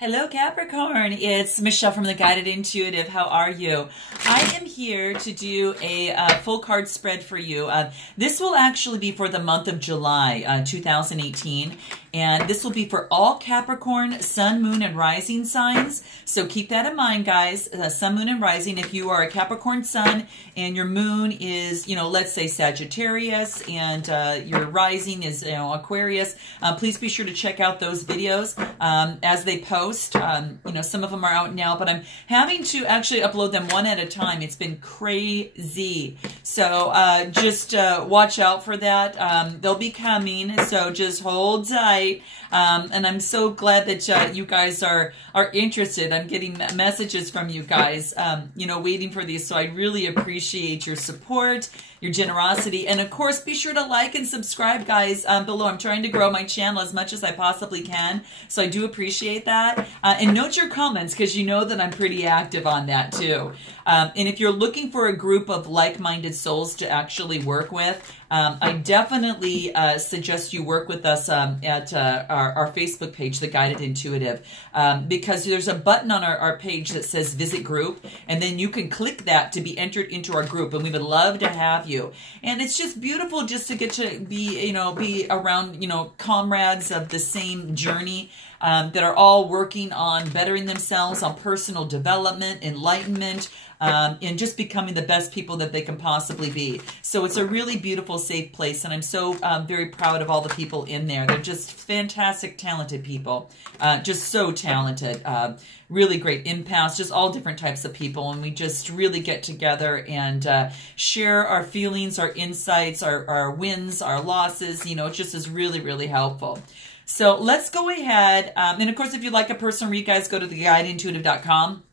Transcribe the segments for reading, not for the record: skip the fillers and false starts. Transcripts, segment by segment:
Hello, Capricorn. It's Michelle from the Guided Intuitive. How are you? I am here to do a full card spread for you. This will actually be for the month of July 2018. And this will be for all Capricorn, Sun, Moon, and Rising signs. So keep that in mind, guys. Sun, Moon, and Rising. If you are a Capricorn Sun and your Moon is, let's say Sagittarius, and your Rising is, Aquarius, please be sure to check out those videos as they post. Some of them are out now, but I'm having to actually upload them one at a time. It's been crazy. So just watch out for that. They'll be coming, so just hold tight. And I'm so glad that you guys are interested. I'm getting messages from you guys, waiting for these. So I really appreciate your support, your generosity, and of course, be sure to like and subscribe, guys, below. I'm trying to grow my channel as much as I possibly can, so I do appreciate that. And note your comments, because you know that I'm pretty active on that too. And if you're looking for a group of like-minded souls to actually work with, I definitely suggest you work with us at our Facebook page, The Guided Intuitive, because there's a button on our page that says Visit Group, and then you can click that to be entered into our group, and we would love to have you. And it's just beautiful just to get to be, be around, comrades of the same journey, that are all working on bettering themselves, on personal development, enlightenment, and just becoming the best people that they can possibly be. So it's a really beautiful, safe place, and I'm so very proud of all the people in there. They're just fantastic, talented people, just so talented, really great empaths, just all different types of people, and we just really get together and share our feelings, our insights, our wins, our losses. It just is really, really helpful. So let's go ahead, and of course, if you'd like a personal read, guys, go to theguideintuitive.com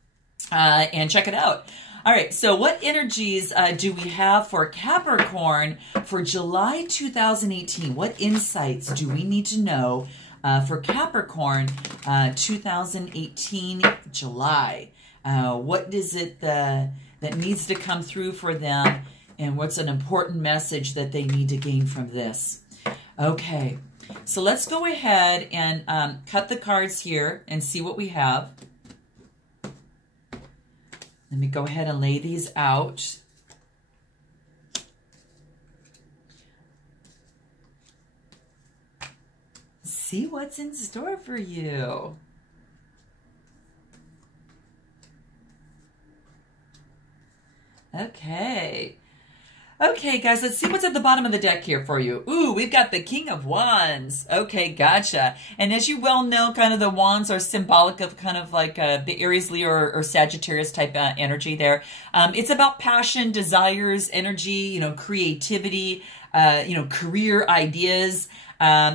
and check it out. All right, so what energies do we have for Capricorn for July 2018? What insights do we need to know for Capricorn 2018 July? What is it that needs to come through for them, and what's an important message that they need to gain from this? Okay. So let's go ahead and cut the cards here and see what we have. Let me go ahead and lay these out. See what's in store for you. Okay. Okay, guys, let's see what's at the bottom of the deck here for you. Ooh, we've got the King of Wands. Okay, gotcha. And as you well know, kind of the wands are symbolic of kind of like the Aries, Leo, or Sagittarius type energy there. It's about passion, desires, energy, creativity, career ideas.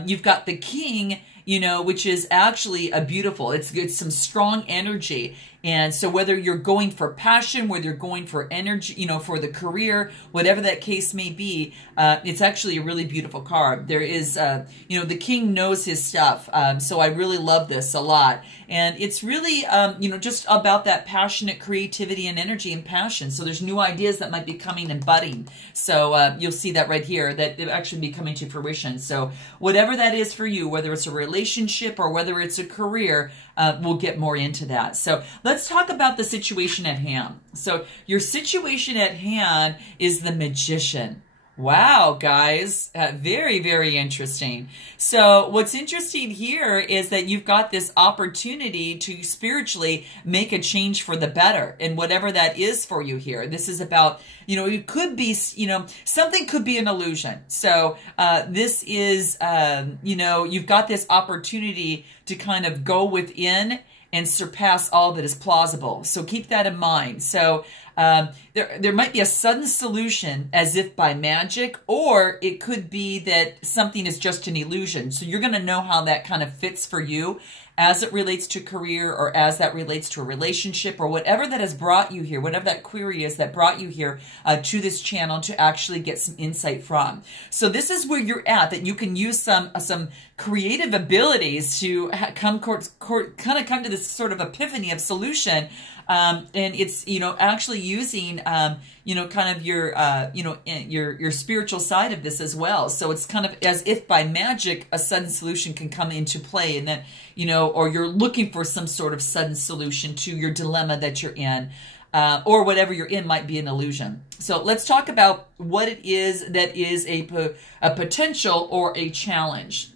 You've got the King, which is actually a beautiful, it's some strong energy. And so whether you're going for passion, whether you're going for energy, for the career, whatever that case may be, it's actually a really beautiful card. There is, the King knows his stuff. So I really love this a lot. And it's really, just about that passionate creativity and energy and passion. So there's new ideas that might be coming and budding. So you'll see that right here, that it'll actually be coming to fruition. So whatever that is for you, whether it's a relationship or whether it's a career, we'll get more into that. So let's talk about the situation at hand. So your situation at hand is the Magician. Wow, guys, very, very interesting. So what's interesting here is that you've got this opportunity to spiritually make a change for the better, and whatever that is for you here. This is about, it could be, something could be an illusion. So this is, you've got this opportunity to kind of go within and surpass all that is plausible. So keep that in mind. So there might be a sudden solution as if by magic, or it could be that something is just an illusion. So you're going to know how that kind of fits for you as it relates to career, or as that relates to a relationship, or whatever that has brought you here, whatever that query is that brought you here to this channel to actually get some insight from. So this is where you're at, that you can use some creative abilities to kind of come to this sort of epiphany of solution. And it's, actually using, kind of your spiritual side of this as well. So it's kind of as if by magic, a sudden solution can come into play, and then, or you're looking for some sort of sudden solution to your dilemma that you're in. Or whatever you're in might be an illusion. So let's talk about what it is that is a potential or a challenge.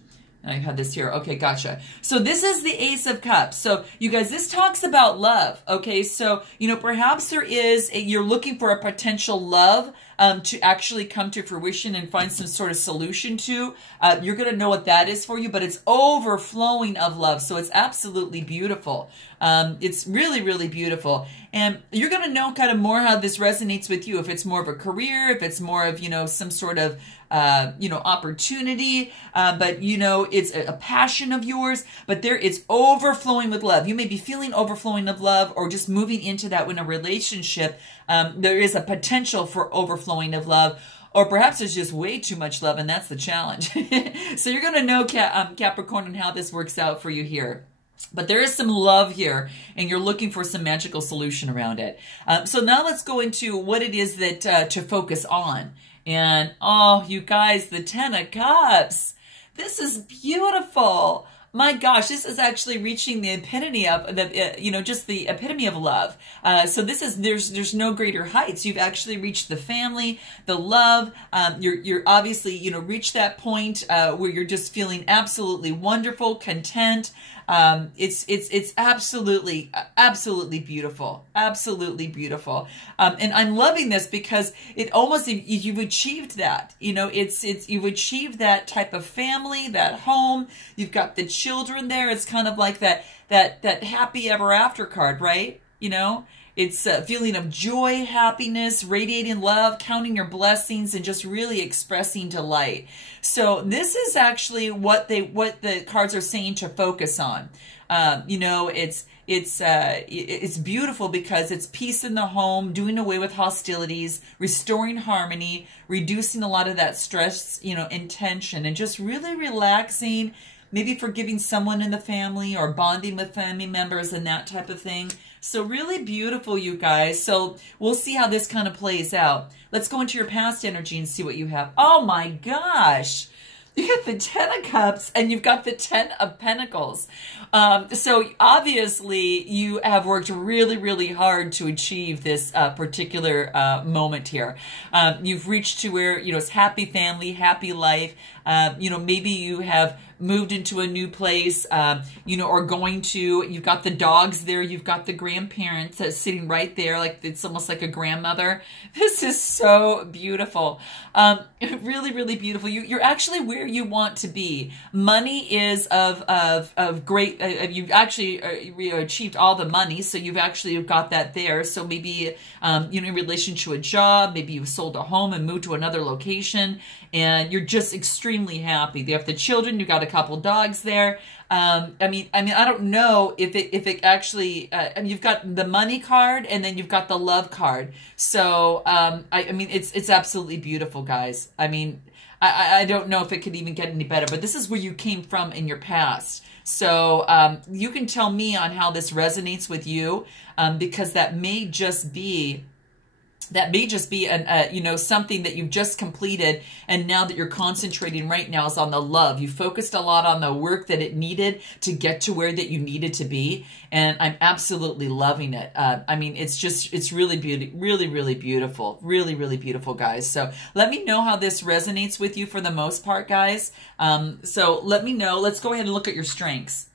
I had this here. Okay, gotcha. So this is the Ace of Cups. So you guys, this talks about love. Okay, so, you know, perhaps you're looking for a potential love to actually come to fruition and find some sort of solution to. You're going to know what that is for you, but it's overflowing of love. So it's absolutely beautiful. It's really, really beautiful. And you're going to know kind of more how this resonates with you. If it's more of a career, if it's more of, you know, some sort of, you know, opportunity, but, you know, it's a passion of yours, but it's overflowing with love. You may be feeling overflowing of love or just moving into that in a relationship. There is a potential for overflowing of love, or perhaps there's just way too much love, and that's the challenge. So you're going to know, Capricorn, and how this works out for you here. But there is some love here, and you're looking for some magical solution around it. So now let's go into what it is that to focus on. And, oh, you guys, the Ten of Cups. This is beautiful. My gosh, this is actually reaching the epitome of the, you know, just the epitome of love. So this is, there's no greater heights. You've actually reached the family, the love. You're obviously, you know, reached that point where you're just feeling absolutely wonderful, content. It's absolutely beautiful. Absolutely beautiful. And I'm loving this because it almost, you've achieved that, you know, you've achieved that type of family, that home. You've got the children there. It's kind of like that happy ever after card, right? You know, it's a feeling of joy, happiness, radiating love, counting your blessings, and just really expressing delight. So this is actually what the cards are saying to focus on. You know, it's beautiful because it's peace in the home, doing away with hostilities, restoring harmony, reducing a lot of that stress, you know, and tension, and just really relaxing, maybe forgiving someone in the family or bonding with family members and that type of thing. So really beautiful, you guys. So we'll see how this kind of plays out. Let's go into your past energy and see what you have. Oh my gosh. You got the Ten of Cups and you've got the Ten of Pentacles. So obviously you have worked really, really hard to achieve this particular moment here. You've reached to where, you know, it's happy family, happy life. You know, maybe you have moved into a new place, you know, or you've got the dogs there, you've got the grandparents that's sitting right there, like it's almost like a grandmother. This is so beautiful. Really, really beautiful. You're actually where you want to be. Money is of great, you've actually achieved all the money, so you've actually got that there. So maybe, you know, in relation to a job, maybe you've sold a home and moved to another location, and you're just extremely happy. You have the children, you've got a couple dogs there. I mean, I don't know if it actually, I mean, you've got the money card and then you've got the love card. So, I mean, it's absolutely beautiful, guys. I mean, I don't know if it could even get any better, but this is where you came from in your past. So, you can tell me on how this resonates with you, because that may just be you know, something that you've just completed, and now that you're concentrating right now is on the love. You focused a lot on the work that it needed to get to where that you needed to be, and I'm absolutely loving it. I mean, it's really beautiful, really beautiful, really beautiful, guys. So let me know how this resonates with you for the most part, guys. So let me know. Let's go ahead and look at your strengths.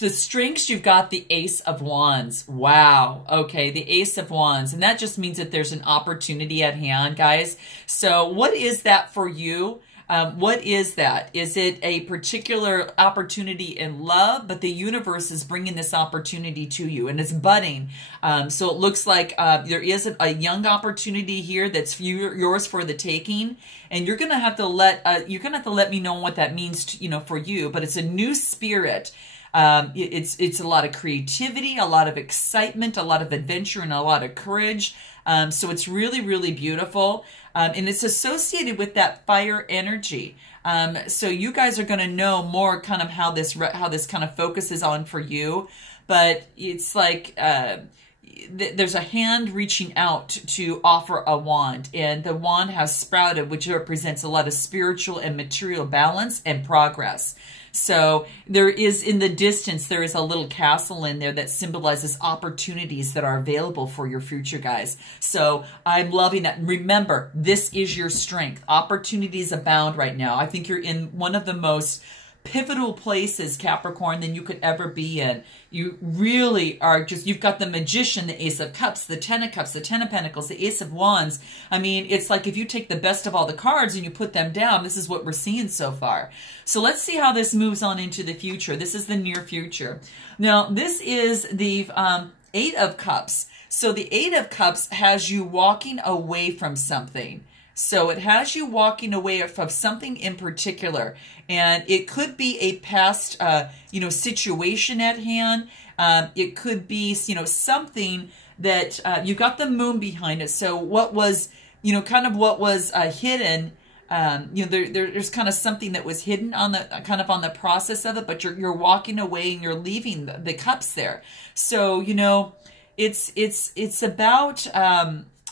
The strengths, you've got the Ace of Wands. Wow. Okay, the Ace of Wands. And that just means that there's an opportunity at hand, guys. So what is that for you? What is that? Is it a particular opportunity in love? But the universe is bringing this opportunity to you, and it's budding. So it looks like there is a young opportunity here that's yours for the taking. And you're gonna have to let me know what that means to, you know, for you. But it's a new spirit. It's a lot of creativity, a lot of excitement, a lot of adventure, and a lot of courage. So it's really beautiful. And it's associated with that fire energy. So you guys are going to know more kind of how this kind of focuses on for you. But it's like, there's a hand reaching out to offer a wand, and the wand has sprouted, which represents a lot of spiritual and material balance and progress. So there is, in the distance, there is a little castle in there that symbolizes opportunities that are available for your future, guys. So I'm loving that. Remember, this is your strength. Opportunities abound right now. I think you're in one of the most pivotal places, Capricorn, than you could ever be in. You really are just, you've got the Magician, the Ace of Cups, the Ten of Cups, the Ten of Pentacles, the Ace of Wands. I mean, it's like if you take the best of all the cards and you put them down, this is what we're seeing so far. So let's see how this moves on into the future. This is the near future. Now, this is the Eight of Cups. So the Eight of Cups has you walking away from something. So it has you walking away from something in particular, and it could be a past, situation at hand. It could be, something that you've got the moon behind it. So what was, kind of what was hidden. There's kind of something that was hidden on the process of it, but you're walking away and you're leaving the cups there. So it's about.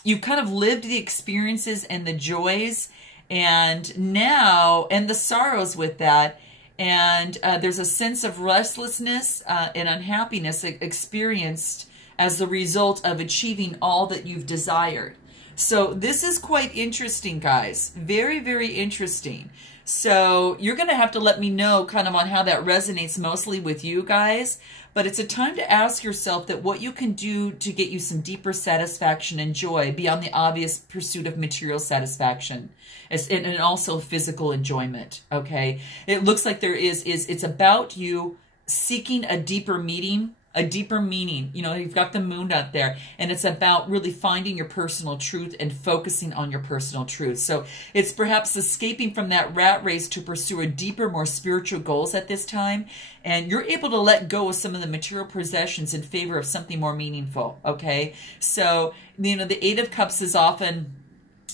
You've kind of lived the experiences and the joys and the sorrows with that. And there's a sense of restlessness and unhappiness experienced as the result of achieving all that you've desired. So this is quite interesting, guys. Very, very interesting. So you're going to have to let me know kind of on how that resonates mostly with you guys. But it's a time to ask yourself that what you can do to get you some deeper satisfaction and joy beyond the obvious pursuit of material satisfaction and also physical enjoyment, okay? It looks like it's about you seeking a deeper meaning. You've got the moon out there, and it's about really finding your personal truth and focusing on your personal truth. So it's perhaps escaping from that rat race to pursue a deeper, more spiritual goals at this time. And you're able to let go of some of the material possessions in favor of something more meaningful, okay? So, the Eight of Cups is often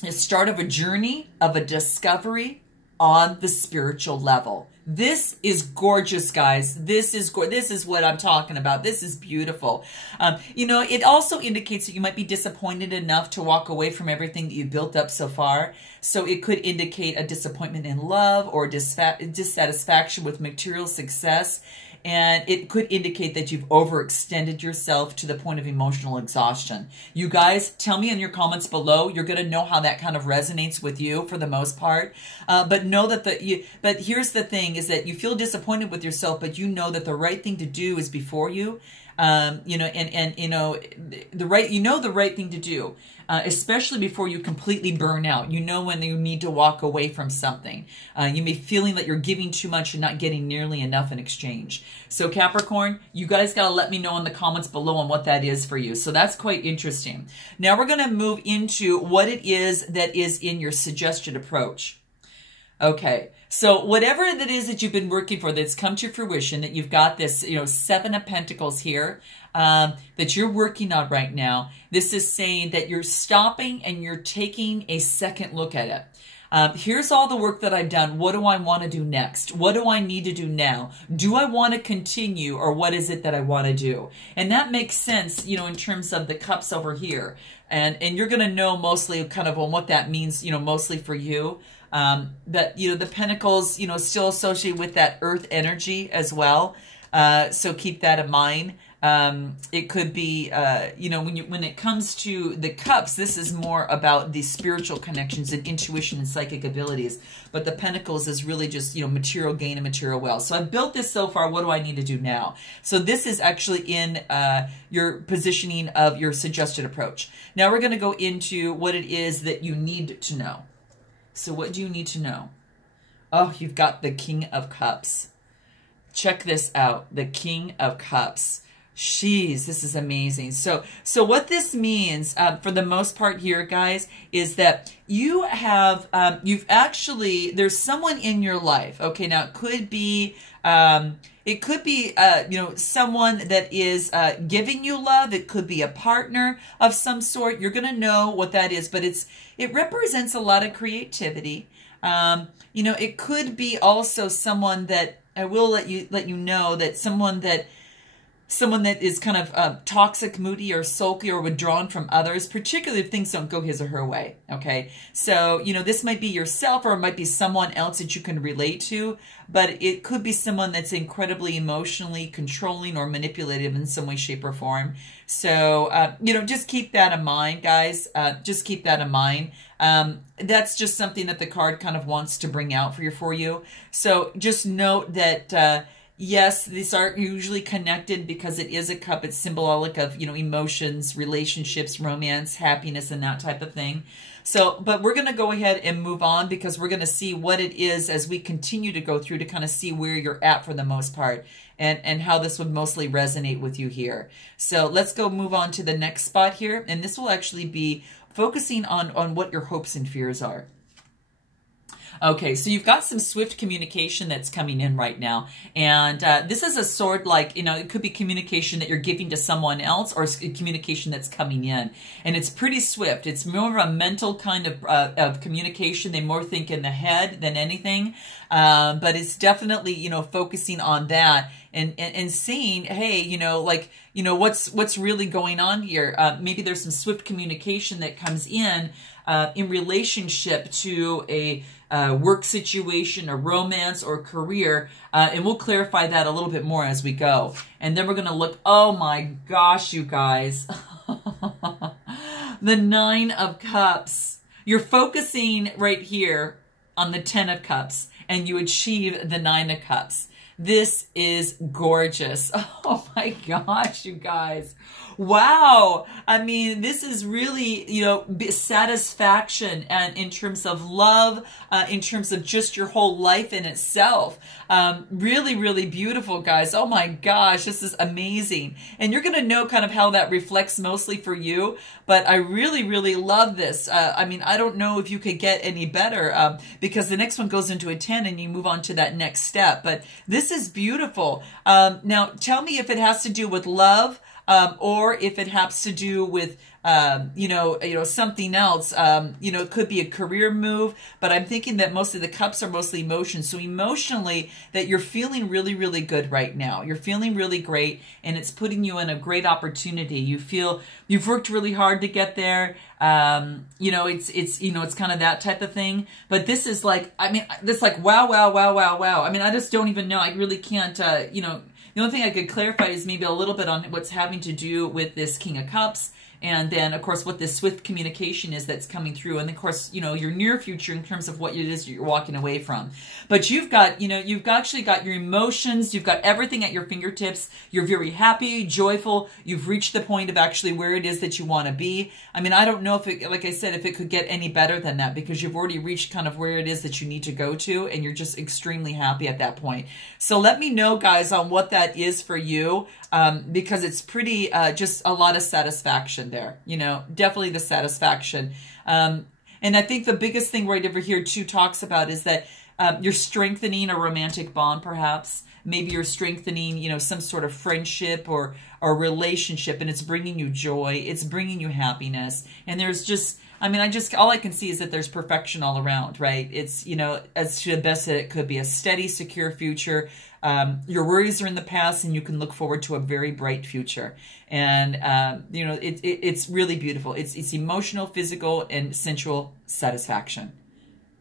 the start of a journey, of a discovery on the spiritual level. This is gorgeous, guys. This is what I'm talking about. This is beautiful. It also indicates that you might be disappointed enough to walk away from everything that you built up so far. So it could indicate a disappointment in love or dissatisfaction with material success. And it could indicate that you've overextended yourself to the point of emotional exhaustion. You guys, tell me in your comments below. You're going to know how that kind of resonates with you for the most part. But know that but here's the thing is that you feel disappointed with yourself, but you know that the right thing to do is before you. The right thing to do, especially before you completely burn out. You know when you need to walk away from something. You may be feeling that you're giving too much and not getting nearly enough in exchange. So Capricorn, you guys got to let me know in the comments below on what that is for you. So that's quite interesting. Now we're going to move into what it is that is in your suggested approach. Okay, so whatever that is that you've been working for that's come to fruition, that you've got this, Seven of Pentacles here that you're working on right now, this is saying that you're stopping and you're taking a second look at it. Here's all the work that I've done. What do I want to do next? What do I need to do now? Do I want to continue, or what is it that I want to do? And that makes sense, in terms of the cups over here. And you're going to know mostly kind of on what that means, mostly for you. But, the Pentacles, still associated with that earth energy as well. So keep that in mind. It could be, when it comes to the cups, this is more about the spiritual connections and intuition and psychic abilities. But the Pentacles is really just, material gain and material wealth. So I've built this so far. What do I need to do now? So this is actually in your positioning of your suggested approach. Now we're going to go into what it is that you need to know. So what do you need to know? Oh, you've got the King of Cups. Check this out. The King of Cups. Jeez, this is amazing. So what this means, for the most part here, guys, is that you have, there's someone in your life. Okay, now it could be, someone that is giving you love. It could be a partner of some sort. You're going to know what that is, but it represents a lot of creativity. It could be also someone that, I will let you know that someone that someone that is kind of toxic, moody, or sulky, or withdrawn from others, particularly if things don't go his or her way, okay? So, you know, this might be yourself, or it might be someone else that you can relate to, but it could be someone that's incredibly emotionally controlling or manipulative in some way, shape, or form. So, you know, just keep that in mind, guys. Just keep that in mind. That's just something that the card kind of wants to bring out for you. So just note that, yes, these are usually connected because it is a cup. It's symbolic of, you know, emotions, relationships, romance, happiness, and that type of thing. So, but we're going to go ahead and move on because we're going to see what it is as we continue to go through to kind of see where you're at for the most part and how this would mostly resonate with you here. So let's go move on to the next spot here. And this will actually be focusing on what your hopes and fears are. Okay, so you've got some swift communication that's coming in right now. And this is a sort like, you know, it could be communication that you're giving to someone else or communication that's coming in. And it's pretty swift. It's more of a mental kind of communication. They more think in the head than anything. But it's definitely, you know, focusing on that and seeing, hey, you know, like, you know, what's really going on here. Maybe there's some swift communication that comes in relationship to a work situation, a romance, or career, and we'll clarify that a little bit more as we go. And then we're going to look, oh my gosh, you guys, the 9 of Cups. You're focusing right here on the 10 of Cups, and you achieve the 9 of Cups. This is gorgeous. Oh my gosh, you guys. Wow. I mean, this is really, you know, satisfaction and in terms of love, in terms of just your whole life in itself. Really, really beautiful, guys. Oh my gosh, this is amazing. And you're going to know kind of how that reflects mostly for you, but I really, really love this. I mean, I don't know if you could get any better because the next one goes into a 10 and you move on to that next step, but this is beautiful. Now, tell me if it has to do with love, or if it has to do with, you know, something else. You know, it could be a career move, but I'm thinking that most of the cups are mostly emotions. So emotionally, that you're feeling really, really good right now. You're feeling really great, and it's putting you in a great opportunity. You feel you've worked really hard to get there. You know, it's kind of that type of thing. But this is like, I mean, this like, wow, wow, wow, wow, wow. I mean, I just don't even know. I really can't, you know, the only thing I could clarify is maybe a little bit on what's having to do with this King of Cups. And then, of course, what this swift communication is that's coming through. And, of course, you know, your near future in terms of what it is you're walking away from. But you've got, you know, you've actually got your emotions. You've got everything at your fingertips. You're very happy, joyful. You've reached the point of actually where it is that you want to be. I mean, I don't know if it, like I said, if it could get any better than that because you've already reached kind of where it is that you need to go to. And you're just extremely happy at that point. So let me know, guys, on what that is for you. Because it's pretty, just a lot of satisfaction there, you know, definitely the satisfaction. And I think the biggest thing right over here too talks about is that you're strengthening a romantic bond, perhaps. Maybe you're strengthening, you know, some sort of friendship or relationship, and it's bringing you joy. It's bringing you happiness. And there's just, I mean, all I can see is that there's perfection all around, right? It's, you know, as to the best that it could be, a steady, secure future. Your worries are in the past, and you can look forward to a very bright future. And, you know, it's really beautiful. It's emotional, physical, and sensual satisfaction.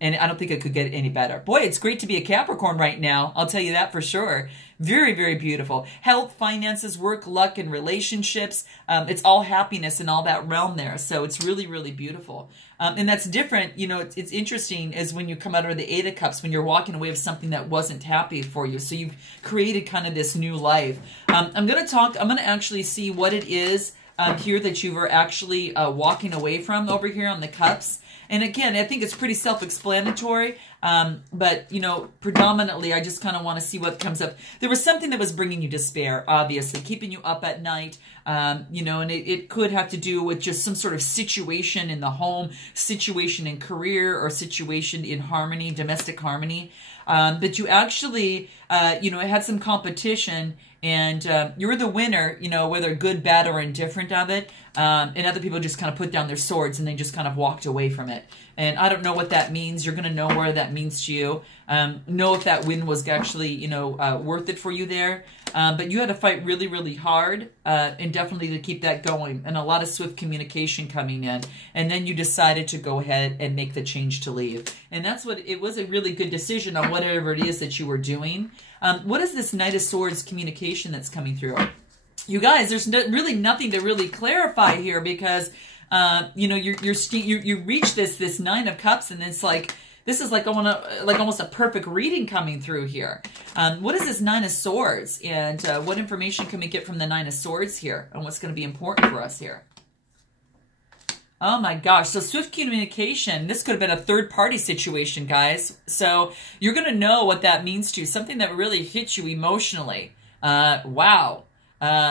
And I don't think it could get any better. Boy, it's great to be a Capricorn right now. I'll tell you that for sure. Very, very beautiful. Health, finances, work, luck, and relationships. It's all happiness in all that realm there. So it's really, really beautiful. And that's different. You know, it's interesting is when you come out of the 8 of Cups, when you're walking away with something that wasn't happy for you. So you've created kind of this new life. I'm going to actually see what it is here that you were actually walking away from over here on the Cups. And again, I think it's pretty self-explanatory, but, you know, predominantly, I just kind of want to see what comes up. There was something that was bringing you despair, obviously, keeping you up at night, you know, and it could have to do with just some sort of situation in the home, situation in career, or situation in harmony, domestic harmony. But you actually, you know, had some competition, and you were the winner, you know, whether good, bad, or indifferent of it. And other people just kind of put down their swords and they just kind of walked away from it. And I don't know what that means. You're going to know where that means to you. Know if that win was actually, you know, worth it for you there. But you had to fight really, really hard, and definitely to keep that going, and a lot of swift communication coming in. And then you decided to go ahead and make the change to leave. And that's what, it was a really good decision on whatever it is that you were doing. What is this Knight of Swords communication that's coming through? You guys, there's really nothing to really clarify here, because you know, you reach this Nine of Cups, and it's like, this is like almost a perfect reading coming through here. What is this Nine of Swords, and what information can we get from the Nine of Swords here, and what's going to be important for us here? Oh my gosh, so swift communication. This could have been a third-party situation, guys. So you're going to know what that means to you, something that really hits you emotionally. Wow.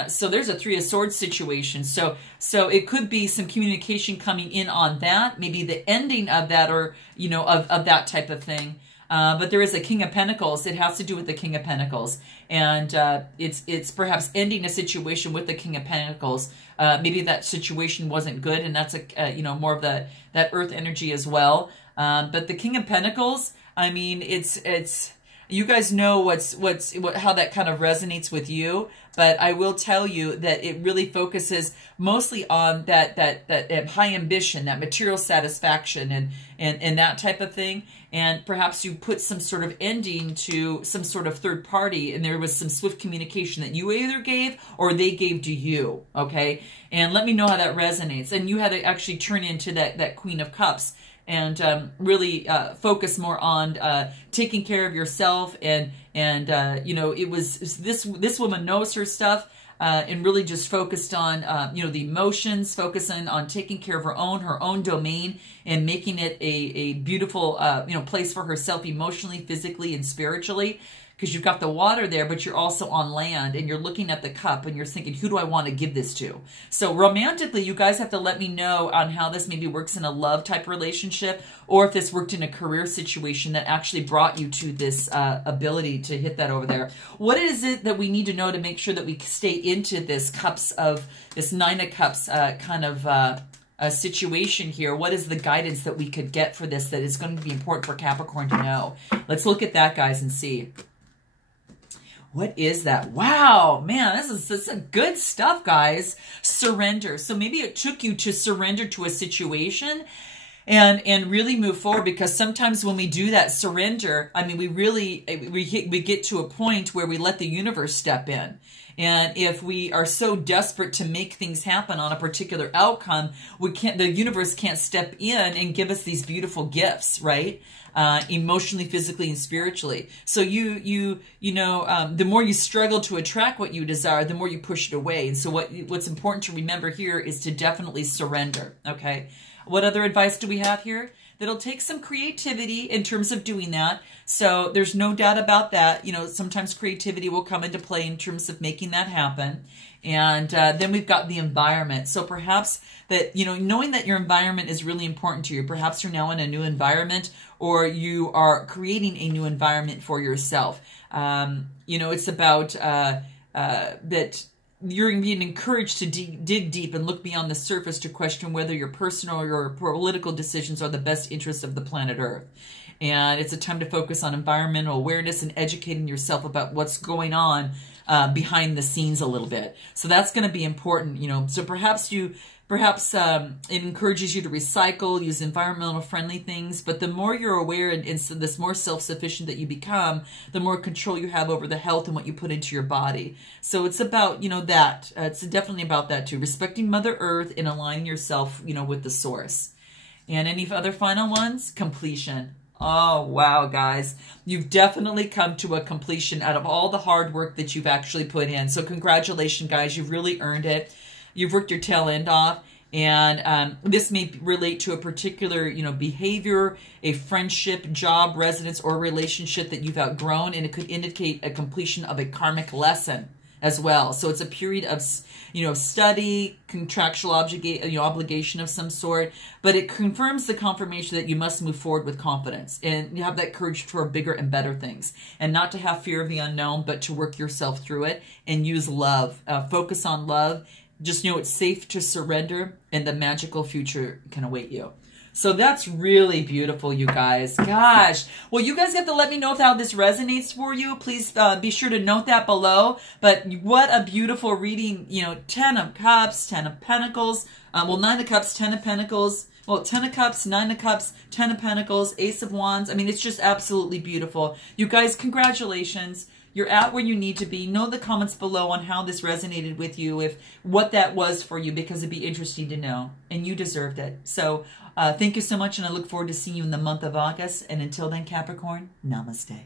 So there's a Three of Swords situation. So it could be some communication coming in on that, maybe the ending of that, or, you know, of that type of thing. But there is a King of Pentacles. It has to do with the King of Pentacles. And it's perhaps ending a situation with the King of Pentacles. Maybe that situation wasn't good, and that's you know, more of that earth energy as well. But the King of Pentacles, I mean, it's you guys know how that kind of resonates with you. But I will tell you that it really focuses mostly on that high ambition, that material satisfaction, and that type of thing. And perhaps you put some sort of ending to some sort of third party, and there was some swift communication that you either gave or they gave to you, okay? And let me know how that resonates. And you had to actually turn into that Queen of Cups, and really focus more on taking care of yourself, and you know, it was this woman knows her stuff, and really just focused on you know, the emotions, focusing on taking care of her own domain, and making it a beautiful you know, place for herself emotionally, physically, and spiritually. Because you've got the water there, but you're also on land, and you're looking at the cup, and you're thinking, who do I want to give this to? So romantically, you guys have to let me know on how this maybe works in a love type relationship, or if this worked in a career situation that actually brought you to this ability to hit that over there. What is it that we need to know to make sure that we stay into this this Nine of Cups kind of a situation here? What is the guidance that we could get for this that is going to be important for Capricorn to know? Let's look at that, guys, and see. What is that? Wow, man, this is good stuff, guys. Surrender. So maybe it took you to surrender to a situation and really move forward, because sometimes when we do that surrender, I mean, we get to a point where we let the universe step in. And if we are so desperate to make things happen on a particular outcome, the universe can't step in and give us these beautiful gifts, right? Emotionally, physically, and spiritually. So you know, the more you struggle to attract what you desire, the more you push it away. And so what's important to remember here is to definitely surrender. Okay. What other advice do we have here? That'll take some creativity in terms of doing that. So there's no doubt about that. You know, sometimes creativity will come into play in terms of making that happen. And then we've got the environment. So perhaps that, you know, knowing that your environment is really important to you. Perhaps you're now in a new environment, or you are creating a new environment for yourself. You know, it's about that you're being encouraged to dig deep and look beyond the surface to question whether your personal or your political decisions are the best interests of the planet Earth. And it's a time to focus on environmental awareness and educating yourself about what's going on behind the scenes a little bit. So that's going to be important, you know. So perhaps it encourages you to recycle, use environmental friendly things. But the more you're aware and so this more self-sufficient that you become, the more control you have over the health and what you put into your body. So it's about, you know, that. It's definitely about that too. Respecting Mother Earth and aligning yourself, you know, with the source. And any other final ones? Completion. Oh, wow, guys. You've definitely come to a completion out of all the hard work that you've actually put in. So congratulations, guys. You've really earned it. You've worked your tail end off. And this may relate to a particular, you know, behavior, a friendship, job, residence, or relationship that you've outgrown. And it could indicate a completion of a karmic lesson as well. So it's a period of, you know, study, contractual obligation of some sort, but it confirms the confirmation that you must move forward with confidence and you have that courage for bigger and better things, and not to have fear of the unknown, but to work yourself through it and use love. Focus on love. Just know it's safe to surrender, and the magical future can await you. So that's really beautiful, you guys. Gosh. Well, you guys have to let me know how this resonates for you. Please be sure to note that below. But what a beautiful reading. You know, 10 of Cups, 10 of Pentacles. Well, 9 of Cups, 10 of Pentacles. Well, 10 of Cups, 9 of Cups, 10 of Pentacles, Ace of Wands. I mean, it's just absolutely beautiful. You guys, congratulations. You're at where you need to be. Know the comments below on how this resonated with you, if what that was for you, because it'd be interesting to know. And you deserved it. So thank you so much, and I look forward to seeing you in the month of August. And until then, Capricorn, namaste.